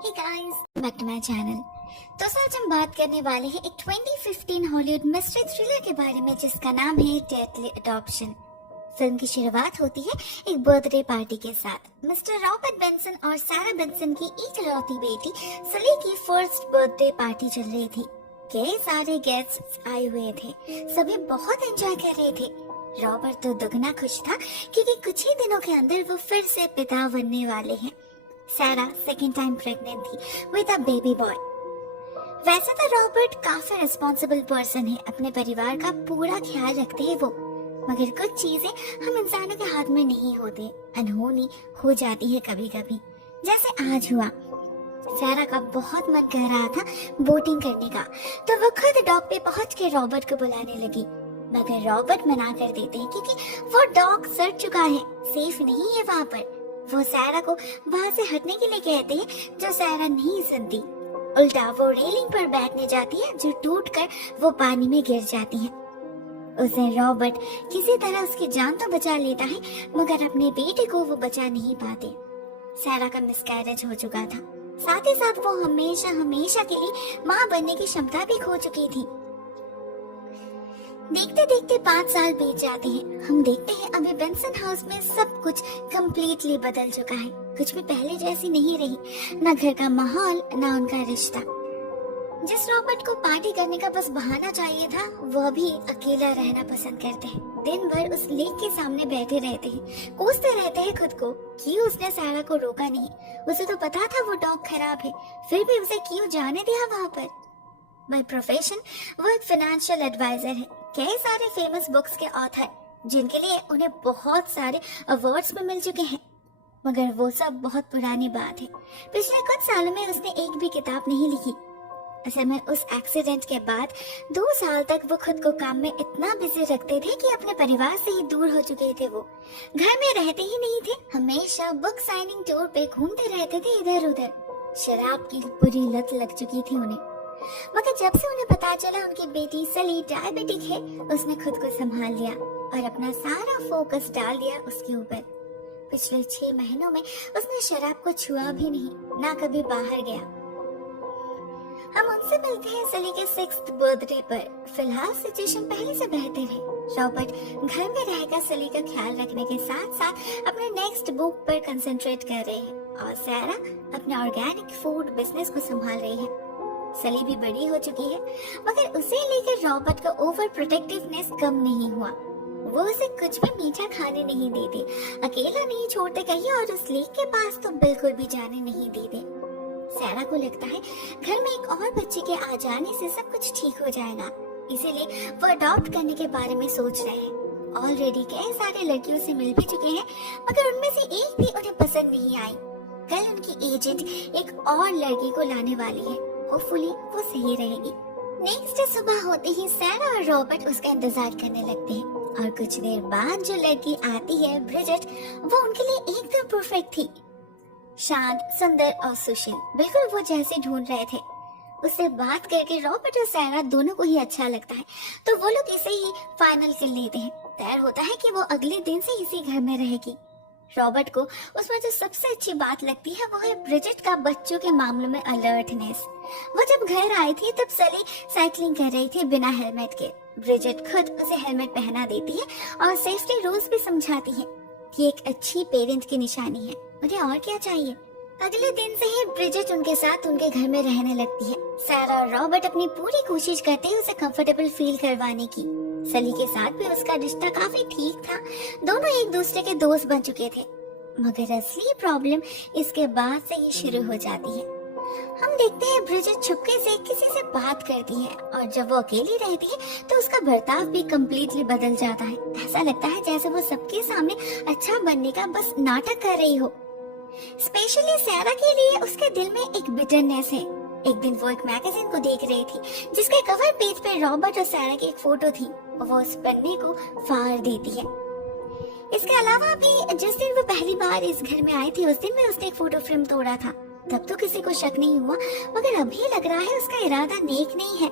Hey guys, back to my channel. तो आज हम बात करने वाले हैं एक 2015 हॉलीवुड मिस्ट्री थ्रिलर के बारे में जिसका नाम है डेडली अडॉप्शन। फिल्म की शुरुआत होती है एक बर्थडे पार्टी के साथ। मिस्टर रॉबर्ट बेंसन और सारा बेंसन की इकलौती बेटी सली की फर्स्ट बर्थडे पार्टी चल रही थी। कई सारे गेस्ट्स आए हुए थे, सभी बहुत एंजॉय कर रहे थे। रॉबर्ट तो दुगना खुश था क्योंकि कुछ ही दिनों के अंदर वो फिर से पिता बनने वाले हैं। सारा सेकेंड टाइम प्रेग्नेंट थी विद अ बेबी बॉय। वैसे तो रॉबर्ट काफी रिस्पॉन्सिबल पर्सन है, अपने परिवार का पूरा ख्याल रखते हैं वो, मगर कुछ चीजें हम इंसानों के हाथ में नहीं होते, अनहोनी हो जाती है कभी कभी, जैसे आज हुआ। सारा का बहुत मन कर रहा था बोटिंग करने का, तो वो खुद डॉग पे पहुंच के रॉबर्ट को बुलाने लगी, मगर रॉबर्ट मना कर देते हैं क्योंकि वो डॉग सड़ चुका है, सेफ नहीं है वहाँ पर। वो सारा को वहाँ से हटने के लिए कहते हैं, जो सारा नहीं सुनती। उल्टा वो रेलिंग पर बैठने जाती है, जो टूटकर वो पानी में गिर जाती है। उसे रॉबर्ट किसी तरह उसकी जान तो बचा लेता है, मगर अपने बेटे को वो बचा नहीं पाते। सारा का मिसकैरेज हो चुका था, साथ ही साथ वो हमेशा हमेशा के लिए माँ बनने की क्षमता भी खो चुकी थी। देखते देखते 5 साल बीत जाते हैं। हम देखते हैं अभी बेंसन हाउस में सब कुछ कम्प्लीटली बदल चुका है, कुछ भी पहले जैसी नहीं रही, ना घर का माहौल ना उनका रिश्ता। जिस रॉबर्ट को पार्टी करने का बस बहाना चाहिए था, वह भी अकेला रहना पसंद करते हैं। दिन भर उस लेक के सामने बैठे रहते हैं, कोसते रहते हैं खुद को कि उसने सारा को रोका नहीं। उसे तो पता था वो डॉग खराब है, फिर भी उसे क्यों जाने दिया वहाँ पर। बाय प्रोफेशन वो एक फाइनेंशियल एडवाइजर है, कई सारे फेमस बुक्स के ऑथर, जिनके लिए उन्हें बहुत सारे अवार्ड्स भी मिल चुके हैं। मगर वो सब बहुत पुरानी बात है, पिछले कुछ सालों में उसने एक भी किताब नहीं लिखी। असल में उस एक्सीडेंट के बाद 2 साल तक वो खुद को काम में इतना बिजी रखते थे कि अपने परिवार से ही दूर हो चुके थे। वो घर में रहते ही नहीं थे, हमेशा बुक साइनिंग टूर पे घूमते रहते थे इधर उधर। शराब की बुरी लत लग चुकी थी उन्हें, मगर जब से उन्हें पता चला उनकी बेटी सली डायबिटिक है, उसने खुद को संभाल लिया और अपना सारा फोकस डाल दिया उसके ऊपर। पिछले 6 महीनों में उसने शराब को छुआ भी नहीं, ना कभी बाहर गया। हम उनसे मिलते हैं सली के 6th बर्थडे पर। फिलहाल सिचुएशन पहले से बेहतर है। रॉबर्ट घर में रहकर सली का ख्याल रखने के साथ साथ अपने नेक्स्ट बुक पर कंसंट्रेट कर रहे हैं, और सारा अपना ऑर्गेनिक फूड बिजनेस को संभाल रही है। सली भी बड़ी हो चुकी है, मगर उसे लेकर रॉबर्ट का ओवर प्रोटेक्टिवनेस कम नहीं हुआ। वो उसे कुछ भी मीठा खाने नहीं देती, अकेला नहीं छोड़ते कहीं, और उस लेक के पास तो बिल्कुल भी जाने नहीं देते। सारा को लगता है घर में एक और बच्चे के आ जाने से सब कुछ ठीक हो जाएगा, इसीलिए वो अडॉप्ट करने के बारे में सोच रहे हैं। ऑलरेडी कई सारे लड़कियों से मिल भी चुके हैं, मगर उनमें से एक भी उन्हें पसंद नहीं आई। कल उनकी एजेंट एक और लड़की को लाने वाली है, होपफुली वो सही रहेगी। नेक्स्ट डे सुबह होते ही सारा और रॉबर्ट उसका इंतजार करने लगते हैं, और कुछ देर बाद जो लड़की आती है ब्रिजेट, वो उनके लिए एकदम परफेक्ट थी। शांत, सुंदर और सुशील, बिल्कुल वो जैसे ढूंढ रहे थे। उससे बात करके रॉबर्ट और सारा दोनों को ही अच्छा लगता है, तो वो लोग इसे ही फाइनल कर लेते हैं। तय होता है कि वो अगले दिन से इसी घर में रहेगी। रॉबर्ट को उसमें जो सबसे अच्छी बात लगती है वो है ब्रिजेट का बच्चों के मामलों में अलर्टनेस। वो जब घर आई थी तब सली साइकिलिंग कर रही थी बिना हेलमेट के। ब्रिजेट खुद उसे हेलमेट पहना देती है और सेफ्टी रूल्स भी समझाती है कि एक अच्छी पेरेंट की निशानी है, उन्हें और क्या चाहिए। अगले दिन से ही ब्रिजेट उनके साथ उनके घर में रहने लगती है। सारा और रॉबर्ट अपनी पूरी कोशिश करते हैं उसे कंफर्टेबल फील करवाने की। सली के साथ भी उसका रिश्ता काफी ठीक था, दोनों एक दूसरे के दोस्त बन चुके थे। मगर असली प्रॉब्लम इसके बाद से ही शुरू हो जाती है। हम देखते हैं ब्रिजेट चुपके से किसी से बात करती है, और जब वो अकेली रहती है तो उसका बर्ताव भी कम्प्लीटली बदल जाता है। ऐसा लगता है जैसे वो सबके सामने अच्छा बनने का बस नाटक कर रही हो। स्पेशली सारा के लिए उसके दिल में एक बिटरनेस है। एक दिन वो एक मैगजीन को देख रही थी जिसके कवर पेज पे रॉबर्ट और सारा की एक फोटो थी, और वो उस पन्ने को फाड़ देती है। इसके अलावा भी जिस दिन वो पहली बार इस घर में आई थी, उस दिन भी उसने एक फोटो फ्रेम तोड़ा था। तब तो किसी को शक नहीं हुआ, मगर अभी लग रहा है उसका इरादा नेक नहीं है।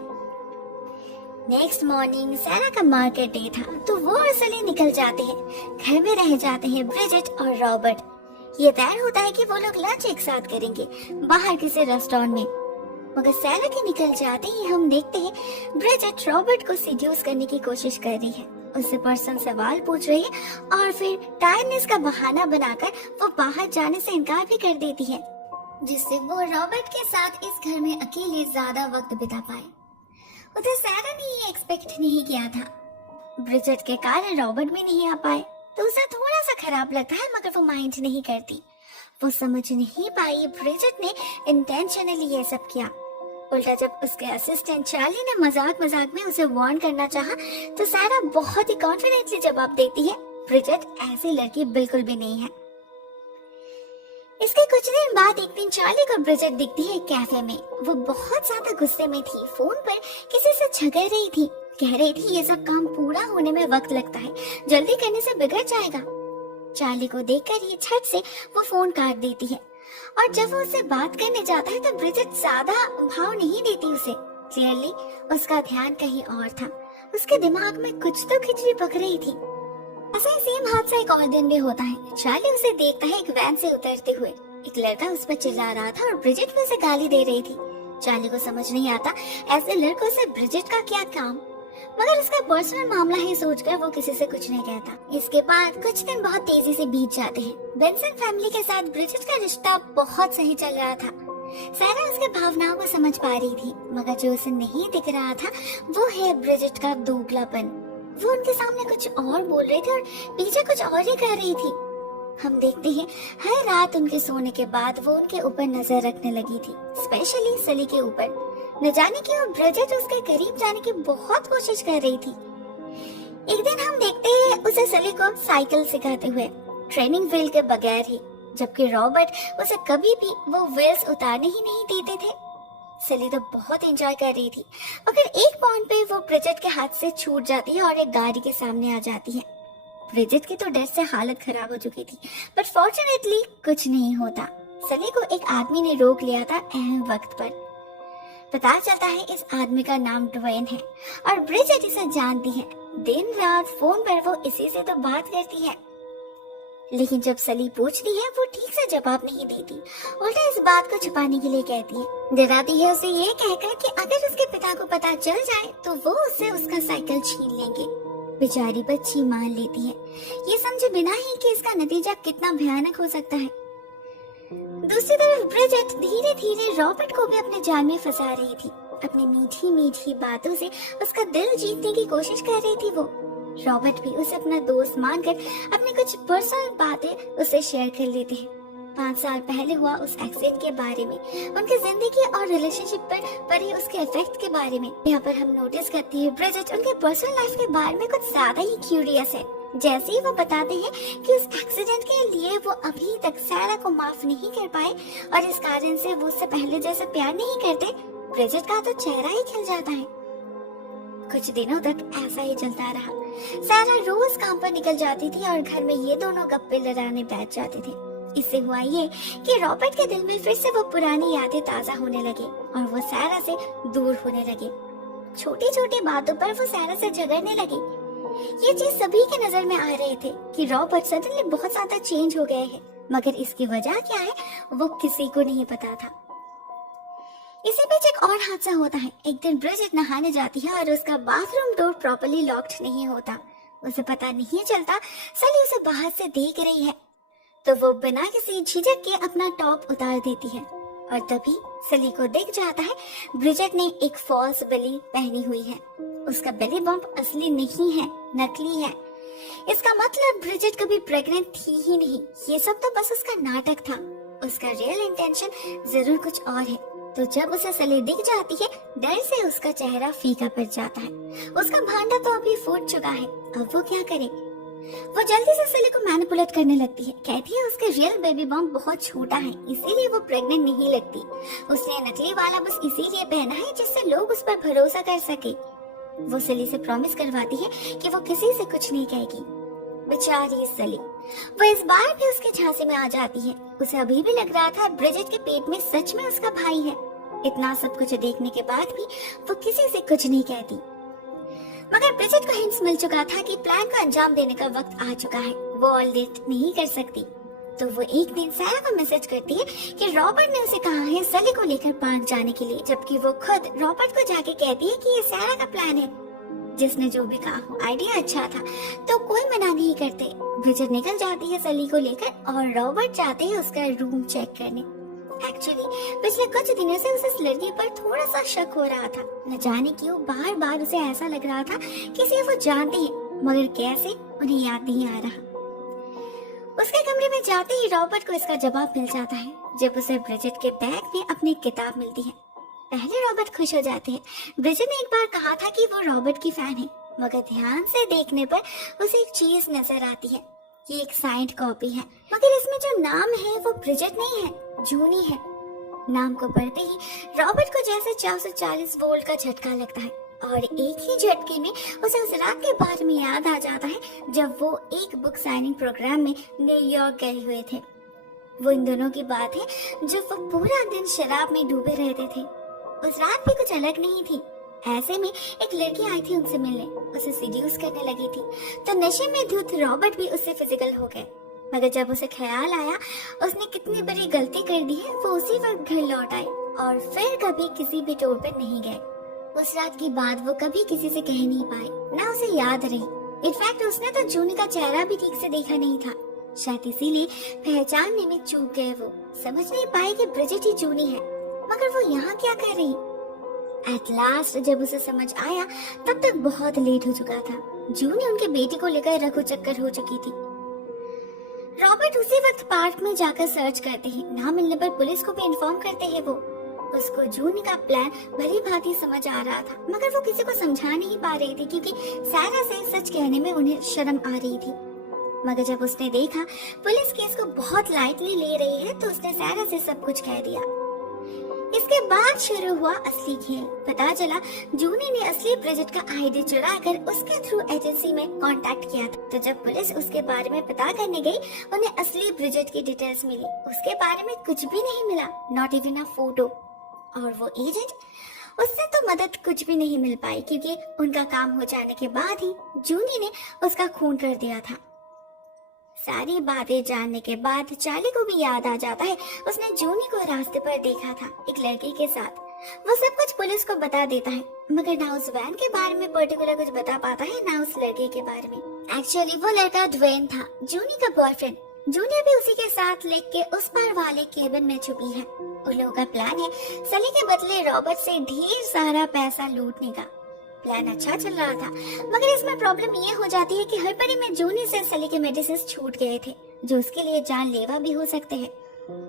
नेक्स्ट मॉर्निंग सारा का मार्केट डे था, तो वो और सली निकल जाते हैं। घर में रह जाते हैं ब्रिजेट और रॉबर्ट। ये तय होता है कि वो लोग लंच एक साथ करेंगे बाहर किसी रेस्टोरेंट में। मगर सैरा के निकल जाते ही हम देखते हैं ब्रिजेट रॉबर्ट को सीड्यूस करने की कोशिश कर रही है, उससे पर्सनल सवाल पूछ रही है और फिर टायरनेस का बहाना बनाकर वो बाहर जाने से इनकार भी कर देती है, जिससे वो रॉबर्ट के साथ इस घर में अकेले ज्यादा वक्त बिता पाए। उधर सैरा ने ये एक्सपेक्ट नहीं किया था। ब्रिजेट के कारण रॉबर्ट भी नहीं आ पाए तो उसे थोड़ा सा खराब लगता है, मगर वो माइंड नहीं करती। वो समझ नहीं पाई ब्रिजेट ने इंटेंशनली ये सब किया। उल्टा जब उसके असिस्टेंट चार्ली ने मजाक मजाक में उसे वार्न करना चाहा तो सैरा बहुत ही कॉन्फिडेंटली जवाब देती है, ब्रिजेट ऐसी लड़की बिल्कुल भी नहीं है। इसके कुछ दिन बाद एक दिन चार्ली को ब्रिजेट दिखती है कैफे में। वो बहुत ज्यादा गुस्से में थी, फोन पर किसी से झगड़ रही थी, कह रही थी ये सब काम पूरा होने में वक्त लगता है, जल्दी करने से बिगड़ जाएगा। चार्ली को देखकर ये झट से वो फोन काट देती है और जब वो उससे बात करने जाता है तो ब्रिजेट ज्यादा भाव नहीं देती उसे। क्लियरली उसका ध्यान कहीं और था, उसके दिमाग में कुछ तो खिचड़ी पक रही थी। ऐसा ही सेम हादसा एक और दिन भी होता है। चार्ली उसे देखता है एक वैन से उतरते हुए। एक लड़का उस पर चिल्ला रहा था और ब्रिजेट भी उसे गाली दे रही थी। चार्ली को समझ नहीं आता ऐसे लड़कों से ब्रिजेट का क्या काम, मगर उसका पर्सनल मामला ही सोचकर वो किसी से कुछ नहीं कहता। इसके बाद कुछ दिन बहुत तेजी से बीत जाते हैं। बेंसन फैमिली के साथ ब्रिजेट का रिश्ता बहुत सही चल रहा था। सैरा उसके भावनाओं को समझ पा रही थी, मगर जो उसे नहीं दिख रहा था वो है ब्रिजेट का दोगलापन। वो उनके सामने कुछ और बोल रहे थे और पीछे कुछ और ही कर रही थी। हम देखते हैं हर रात उनके सोने के बाद वो उनके ऊपर नजर रखने लगी थी, स्पेशली सली के ऊपर। न जाने क्यों ब्रिजेट उसके करीब जाने की बहुत कोशिश कर रही थी। एक दिन हम देखते हैं उसे सली को साइकिल सिखाते हुए, ट्रेनिंग व्हील के बगैर ही, जबकि रॉबर्ट उसे कभी भी वो व्हील्स उतारने ही नहीं देते थे। सली तो बहुत एंजॉय कर रही थी, मगर एक पॉइंट पे वो ब्रिजेट के हाथ से छूट जाती है और एक गाड़ी के सामने आ जाती है। ब्रिजेट की तो डर से हालत खराब हो चुकी थी, बट फॉर्चुनेटली कुछ नहीं होता। सली को एक आदमी ने रोक लिया था अहम वक्त पर। पता चलता है इस आदमी का नाम ड्वेन है और ब्रिजेट इसे जानती है। दिन रात फोन पर वो इसी से तो बात करती है, लेकिन जब सली पूछती है वो ठीक से जवाब नहीं देती, उल्टा इस बात को छुपाने के लिए कहती है, डराती है उसे ये कहकर कि अगर उसके पिता को पता चल जाए तो वो उससे उसका साइकिल छीन लेंगे। बेचारी बच्ची मान लेती है, ये समझे बिना ही कि इसका नतीजा कितना भयानक हो सकता है। दूसरी तरफ ब्रिजेट धीरे धीरे रॉबर्ट को भी अपने जाल में फंसा रही थी। अपनी मीठी मीठी बातों से उसका दिल जीतने की कोशिश कर रही थी वो। रॉबर्ट भी उसे अपना दोस्त मानकर अपनी कुछ पर्सनल बातें उससे शेयर कर लेते हैं। 5 साल पहले हुआ उस एक्सीडेंट के बारे में, उनकी जिंदगी और रिलेशनशिप पर पड़े उसके इफेक्ट के बारे में। यहाँ पर हम नोटिस करते हैं ब्रिजेट उनके पर्सनल लाइफ के बारे में कुछ ज्यादा ही क्यूरियस है। जैसे ही वो बताते हैं कि उस एक्सीडेंट के लिए वो अभी तक सैरा को माफ नहीं कर पाए और इस कारण से वो उससे पहले जैसे प्यार नहीं करते, ब्रिजेट का तो चेहरा ही खिल जाता है। कुछ दिनों तक ऐसा ही चलता रहा। सैरा रोज काम पर निकल जाती थी और घर में ये दोनों गप्पे लड़ाने बैठ जाते थे। इससे हुआ ये कि रॉबर्ट के दिल में फिर से वो पुरानी यादें ताजा होने लगी और वो सैरा से दूर होने लगे। छोटी छोटी बातों पर वो सैरा से झगड़ने लगी। ये चीज सभी के नजर में आ रहे थे कि रॉबर्ट सडनली बहुत ज्यादा चेंज हो गए हैं, मगर इसकी वजह क्या है वो किसी को नहीं पता था। इसी बीच एक और हादसा होता है। एक दिन ब्रिजेट नहाने जाती है और उसका बाथरूम डोर प्रॉपर्ली लॉक्ड नहीं होता। उसे पता नहीं चलता सली उसे बाहर से देख रही है, तो वो बिना किसी झिझक के अपना टॉप उतार देती है और तभी सली को दिख जाता है ब्रिजेट ने एक फॉल्स बेली पहनी हुई है। उसका बेली बम्प असली नहीं है, नकली है। इसका मतलब ब्रिजेट कभी प्रेग्नेंट थी ही नहीं। ये सब तो बस उसका नाटक था। उसका रियल इंटेंशन जरूर कुछ और है। तो जब उसे सली दिख जाती है, डर से उसका चेहरा फीका पड़ जाता है। उसका भांडा तो अभी फूट चुका है, अब वो क्या करे। वो जल्दी से सली को मैनिपुलेट करने लगती है। कहती है उसके रियल बेबी बम्प बहुत छोटा है, इसीलिए वो प्रेग्नेंट नहीं लगती। उसने नकली वाला बस इसीलिए पहना है जिससे लोग उस पर भरोसा कर सके। वो सली से प्रॉमिस करवाती है कि वो किसी से कुछ नहीं कहेगी। बेचारी सली, वो इस बार भी उसके झांसे में आ जाती है। उसे अभी भी लग रहा था ब्रिजेट के पेट में सच में उसका भाई है। इतना सब कुछ देखने के बाद भी वो किसी से कुछ नहीं कहती। मगर ब्रिजेट को हिंट्स मिल चुका था कि प्लान को अंजाम देने का वक्त आ चुका है। वो और लेट नहीं कर सकती। तो वो एक दिन सारा को मैसेज करती है कि रॉबर्ट ने उसे कहा है सली को लेकर पार्क जाने के लिए, जबकि वो खुद रॉबर्ट को जाके कहती है कि ये सारा का प्लान है। जिसने जो भी कहा हो, आइडिया अच्छा था तो कोई मना नहीं करते। ब्रिजेट निकल जाती है सली को लेकर और रॉबर्ट जाते हैं उसका रूम चेक करने। एक्चुअली पिछले कुछ दिनों से उसे इस लड़की पर थोड़ा सा शक हो रहा था। न जाने क्यों बार बार उसे ऐसा लग रहा था कि इसे वो जानते हैं, मगर कैसे उन्हें याद नहीं आ रहा। उसके कमरे में जाते ही रॉबर्ट को इसका जवाब मिल जाता है जब उसे ब्रिजेट के बैग में अपनी किताब मिलती है। पहले रॉबर्ट खुश हो जाते हैं। ब्रिजेट ने एक बार कहा था कि वो रॉबर्ट की फैन है, मगर ध्यान से देखने पर उसे एक चीज नजर आती है। ये एक साइंड कॉपी है, मगर इसमें जो नाम है वो ब्रिजेट नहीं है, जूनी है। नाम को पढ़ते ही रॉबर्ट को जैसे 440 वोल्ट का झटका लगता है और एक ही झटके में उसे उस रात के बारे में याद आ जाता है जब वो एक बुक साइनिंग प्रोग्राम में न्यूयॉर्क गए हुए थे। वो इन दोनों की बात है जब वो पूरा दिन शराब में डूबे रहते थे। उस रात भी कुछ अलग नहीं थी। ऐसे में एक लड़की आई थी उनसे मिलने, उसे सीड्यूस करने लगी थी, तो नशे में धुत रॉबर्ट भी उससे फिजिकल हो गए। मगर जब उसे ख्याल आया उसने कितनी बड़ी गलती कर दी है, वो उसी वक्त घर लौट आई और फिर कभी किसी भी टूर पर नहीं गए। उस रात की बात वो कभी किसी से कह नहीं पाए, ना उसे याद रही। इनफैक्ट उसने तो जूनी का चेहरा भी ठीक से देखा नहीं था। शायद इसीलिए पहचानने में चूक गए। वो समझ नहीं पाए कि ब्रिजेट ही जूनी है, मगर वो यहाँ क्या कर रही। एट लास्ट जब उसे समझ आया तब तक बहुत लेट हो चुका था। जूनी उनके बेटे को लेकर रखो चक्कर हो चुकी थी। रॉबर्ट उसी वक्त पार्क में जाकर सर्च करते हैं। ना मिलने पर पुलिस को भी इन्फॉर्म करते हैं। वो उसको जूनी का प्लान भली भांति समझ आ रहा था, मगर वो किसी को समझा नहीं पा रही थी क्योंकि सारा से सच कहने में उन्हें शर्म आ रही थी। मगर जब उसने देखा पुलिस केस को बहुत लाइटली ले रही है तो उसने सारा से सब कुछ कह दिया। इसके बाद शुरू हुआ असली खेल। पता चला जूनी ने असली ब्रिजेट का आईडी चुराकर उसके थ्रू एजेंसी में कांटेक्ट किया था। तो जब पुलिस उसके बारे में पता करने गई उन्हें असली ब्रिजेट की डिटेल्स मिली। उसके बारे में कुछ भी नहीं मिला, नॉट इवन अ फोटो। और वो एजेंट, उससे तो मदद कुछ भी नहीं मिल पाई क्योंकि उनका काम हो जाने के बाद ही जूनी ने उसका खून कर दिया था। सारी बातें जानने के बाद चार्ली को भी याद आ जाता है उसने जूनी को रास्ते पर देखा था एक लड़के के साथ। वो सब कुछ पुलिस को बता देता है, मगर ना उस वैन के बारे में पर्टिकुलर कुछ बता पाता है, ना उस लड़के के बारे में। एक्चुअली वो लड़का ड्वेन था, जूनी का बॉयफ्रेंड। जूनी भी उसी के साथ लेक के उस पार वाले केबिन में छुपी है। उन लोगों का प्लान है सली के बदले रॉबर्ट से ढेर सारा पैसा लूटने का। प्लान अच्छा चल रहा था, मगर इसमें प्रॉब्लम ये हो जाती है कि हर परी में जूनी से सली के मेडिसिन छूट गए थे जो उसके लिए जानलेवा भी हो सकते हैं।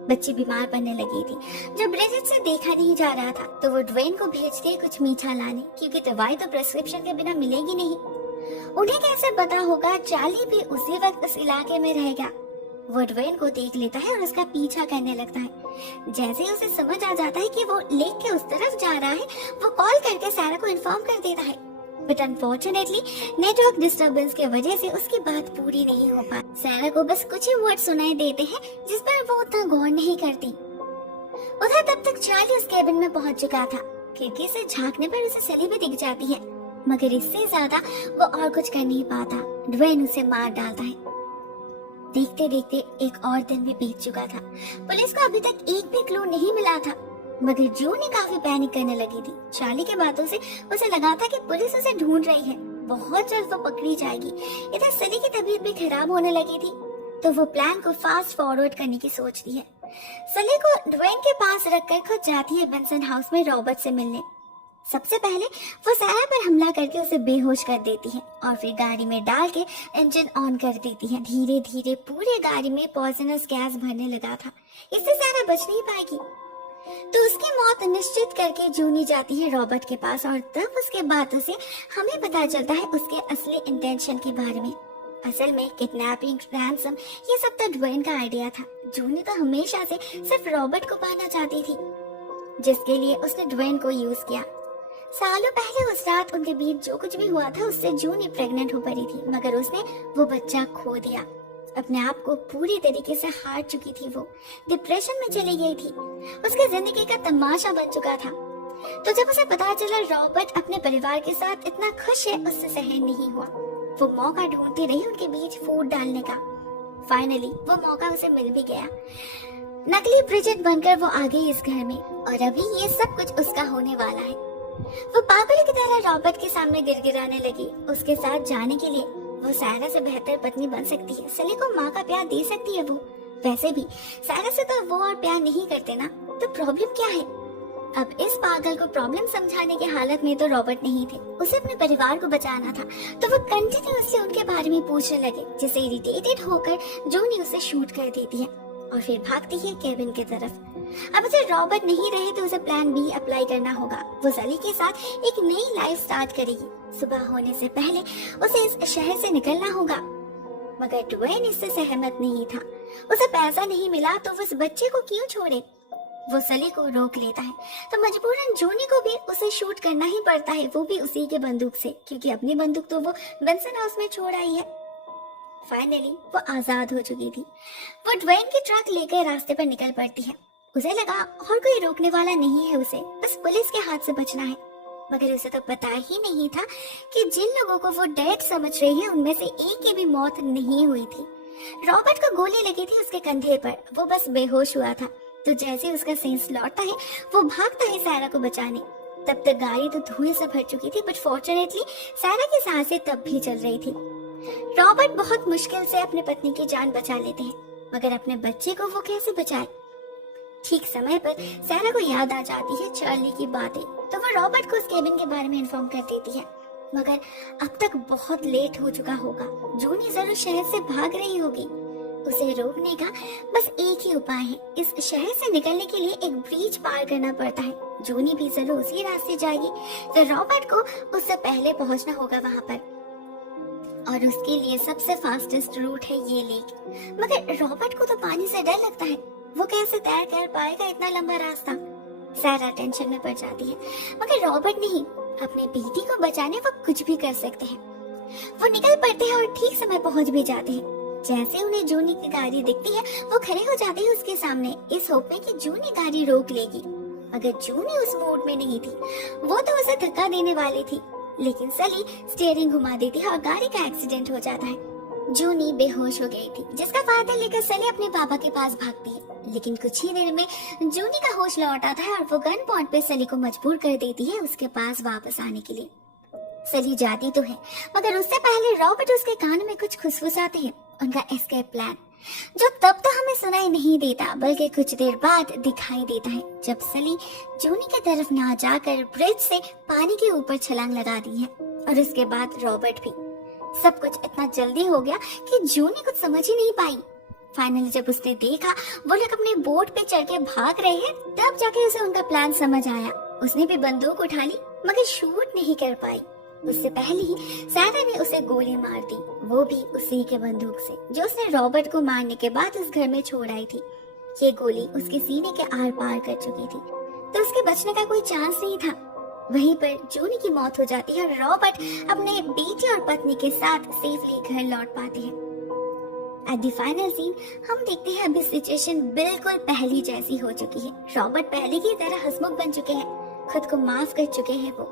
बच्ची बीमार पड़ने लगी थी। जब ब्रिजेट से देखा नहीं जा रहा था तो वो ड्वेन को भेजते कुछ मीठा लाने, क्योंकि दवाई तो प्रेस्क्रिप्शन के बिना मिलेगी नहीं। उन्हें कैसे पता होगा चार्ली भी उसी वक्त उस इलाके में रहेगा। वो ड्वेन को देख लेता है और उसका पीछा करने लगता है। जैसे ही उसे समझ आ जाता है कि वो लेक के उस तरफ जा रहा है, वो कॉल करके सारा को इन्फॉर्म कर देता है। बट अनफॉर्चुनेटली नेटवर्क डिस्टर्बेंस की वजह से उसकी बात पूरी नहीं हो पाती। सारा को बस कुछ ही वर्ड सुनाई देते हैं जिस पर वो उतना गौर नहीं करती। उधर तब तक चार्ली उस केबिन में पहुंच चुका था। खिड़की से झांकने पर उसे सली भी दिख जाती है, मगर इससे ज्यादा वो और कुछ कर नहीं पाता। ड्वेन उसे मार डालता है। देखते देखते एक और दिन भी बीत चुका था। पुलिस को अभी तक एक भी क्लू नहीं मिला था, मगर जूनी काफी पैनिक करने लगी थी। चार्ली के बातों से उसे लगा था कि पुलिस उसे ढूंढ रही है, बहुत जल्द वो पकड़ी जाएगी। इधर सली की तबीयत भी खराब होने लगी थी, तो वो प्लान को फास्ट फॉरवर्ड करने की सोचती है। सली को ड्वेन के पास रखकर खुद जाती है बेंसन हाउस में रॉबर्ट से मिलने। सबसे पहले वो सारा पर हमला करके उसे बेहोश कर देती है और फिर गाड़ी में डाल के इंजन ऑन कर देती है। धीरे धीरे पूरे गाड़ी में पॉइजनस गैस भरने लगा था। इससे सारा बच नहीं पाएगी, तो उसकी मौत निश्चित करके जूनी जाती है रॉबर्ट के पास और तब उसके बातों से हमें पता चलता है उसके असली इंटेंशन के बारे में। असल में किडनैपिंग, रैंसम, ये सब तो ड्वेन का आइडिया था। जूनी तो हमेशा से सिर्फ रॉबर्ट को पाना चाहती थी, जिसके लिए उसने ड्वेन को यूज किया। सालों पहले उस रात उनके बीच जो कुछ भी हुआ था उससे जूनी प्रेग्नेंट हो पड़ी थी, मगर उसने वो बच्चा खो दिया। अपने आप को पूरी तरीके से हार चुकी थी। वो डिप्रेशन में चली गई थी। उसकी जिंदगी का तमाशा बन चुका था। तो जब उसे पता चला रॉबर्ट अपने परिवार के साथ इतना खुश है, उससे सहन नहीं हुआ। वो मौका ढूंढती रही उनके बीच फूट डालने का। फाइनली वो मौका उसे मिल भी गया। नकली ब्रिजेट बनकर वो आ गई इस घर में और अभी ये सब कुछ उसका होने वाला है। वो पागल की तरह रॉबर्ट के सामने गिड़गिड़ाने लगी। उसके साथ जाने के लिए वो सारा से बेहतर पत्नी बन सकती है, सली को माँ का प्यार दे सकती है। वो वैसे भी सारा से तो वो और प्यार नहीं करते ना, तो प्रॉब्लम क्या है? अब इस पागल को प्रॉब्लम समझाने की हालत में तो रॉबर्ट नहीं थे। उसे अपने परिवार को बचाना था, तो वो कंटिन्यूअसली उनके बारे में पूछने लगे, जिससे इरिटेटेड होकर जोनी उसे शूट कर देती है और फिर भागती है केबिन की तरफ। अब अगर रॉबर्ट नहीं रहे तो उसे प्लान बी अप्लाई करना होगा। वो सली के साथ एक नई लाइफ स्टार्ट करेगी। सुबह होने से पहले उसे इस शहर से निकलना होगा, मगर ड्वेन इससे सहमत नहीं था। उसे पैसा नहीं मिला तो वो उस बच्चे को क्यों छोड़े? वो सली को रोक लेता है, तो मजबूरन जोनी को भी उसे शूट करना ही पड़ता है, वो भी उसी के बंदूक से, क्योंकि अपनी बंदूक तो वो बेंसन हाउस में छोड़ आई है। फाइनली वो आजाद हो चुकी थी। वो ड्वेन की ट्रक लेकर रास्ते पर निकल पड़ती है। उसे लगा और कोई रोकने वाला नहीं है, उसे बस पुलिस के हाथ से बचना है। मगर उसे तो पता ही नहीं था कि जिन लोगों को वो डेड समझ रही है उनमें से एक की भी मौत नहीं हुई थी। रॉबर्ट को गोली लगी थी उसके कंधे पर, वो बस बेहोश हुआ था। तो जैसे उसका सेंस लौटता है वो भागता है सारा को बचाने। तब तक गाड़ी तो धुएं से भर चुकी थी, बट फॉर्चुनेटली सारा की सांसें तब भी चल रही थी। रॉबर्ट बहुत मुश्किल से अपनी पत्नी की जान बचा लेते हैं, मगर अपने बच्चे को वो कैसे बचाए? ठीक समय पर सारा को याद आ जाती है चार्ली की बातें, तो वो रॉबर्ट को उस केबिन के बारे में इन्फॉर्म कर देती है। मगर अब तक बहुत लेट हो चुका होगा। जोनी जरूर शहर से भाग रही होगी। उसे रोकने का बस एक ही उपाय है, इस शहर से निकलने के लिए एक ब्रिज पार करना पड़ता है। जोनी भी जरूर उसी रास्ते जाएगी, तो रॉबर्ट को उससे पहले पहुंचना होगा वहां पर, और उसके लिए सबसे फास्टेस्ट रूट है ये लेक। मगर रॉबर्ट को तो पानी से डर लगता है, वो कैसे तैर कर पाएगा इतना लंबा रास्ता? सारा टेंशन में पड़ जाती है, मगर रॉबर्ट नहीं, अपने बेटी को बचाने वो कुछ भी कर सकते हैं। वो निकल पड़ते हैं और ठीक समय पहुंच भी जाते हैं। जैसे उन्हें जूनी की गाड़ी दिखती है वो खड़े हो जाते हैं उसके सामने, इस होप में कि जूनी गाड़ी रोक लेगी। मगर जूनी उस मूड में नहीं थी, वो तो उसे धक्का देने वाली थी, लेकिन सली स्टीयरिंग घुमा देती है और गाड़ी का एक्सीडेंट हो जाता है। जूनी बेहोश हो गई थी, जिसका फायदा लेकर सली अपने पापा के पास भागती है। लेकिन कुछ ही देर में जूनी का होश लौट आता है और वो गन पॉइंट पे सली को मजबूर कर देती है उसके पास वापस आने के लिए। सली जाती तो है, मगर उससे पहले रॉबर्ट उसके कान में कुछ खुसफुसाते हैं, उनका एस्केप प्लान, जो तब तो हमें सुनाई नहीं देता, बल्कि कुछ देर बाद दिखाई देता है, जब सली जूनी की तरफ ना जाकर ब्रिज से पानी के ऊपर छलांग लगा दी है। और उसके बाद रॉबर्ट भी। सब कुछ इतना जल्दी हो गया कि जूनी कुछ समझ ही नहीं पाई। फाइनली जब उसने देखा वो लोग अपने बोट पे चढ़ के भाग रहे हैं, तब जाके उसे उनका प्लान समझ आया। उसने भी बंदूक उठा ली, मगर शूट नहीं कर पाई। उससे पहले ही सारा ने उसे गोली मार दी, वो भी उसी के बंदूक से, जो उसने रॉबर्ट को मारने के बाद उस घर में छोड़ आई थी। ये गोली उसके सीने के आर पार कर चुकी थी, तो उसके बचने का कोई चांस नहीं था। वहीं पर जूनी की मौत हो जाती है और रॉबर्ट अपने बेटे और पत्नी के साथ सेफली घर लौट पाते हैं। एट द फाइनल सीन हम देखते हैं अभी सिचुएशन बिल्कुल पहली जैसी हो चुकी है। रॉबर्ट पहले की तरह हंसमुख बन चुके हैं, खुद को माफ कर चुके हैं। वो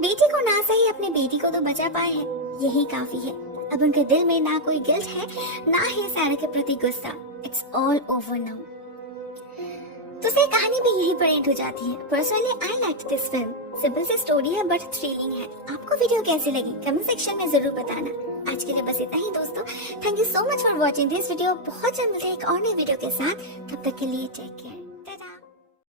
बेटी को ना सही अपने बेटी को तो बचा पाए हैं, यही काफी है। अब उनके दिल में ना कोई गिल्ट है, ना ही सारा के प्रति गुस्सा। It's all over now. तो ये कहानी भी यही पर एंड हो जाती है। Personally I like this film. Simple सी स्टोरी है बट थ्रिलिंग है। आपको वीडियो कैसी लगी कमेंट सेक्शन में जरूर बताना। आज के लिए बस इतना ही दोस्तों। Thank you so much for watching this video. बहुत जल्द मिलते हैं एक और नई वीडियो के साथ। तब तक के लिए टेक केयर।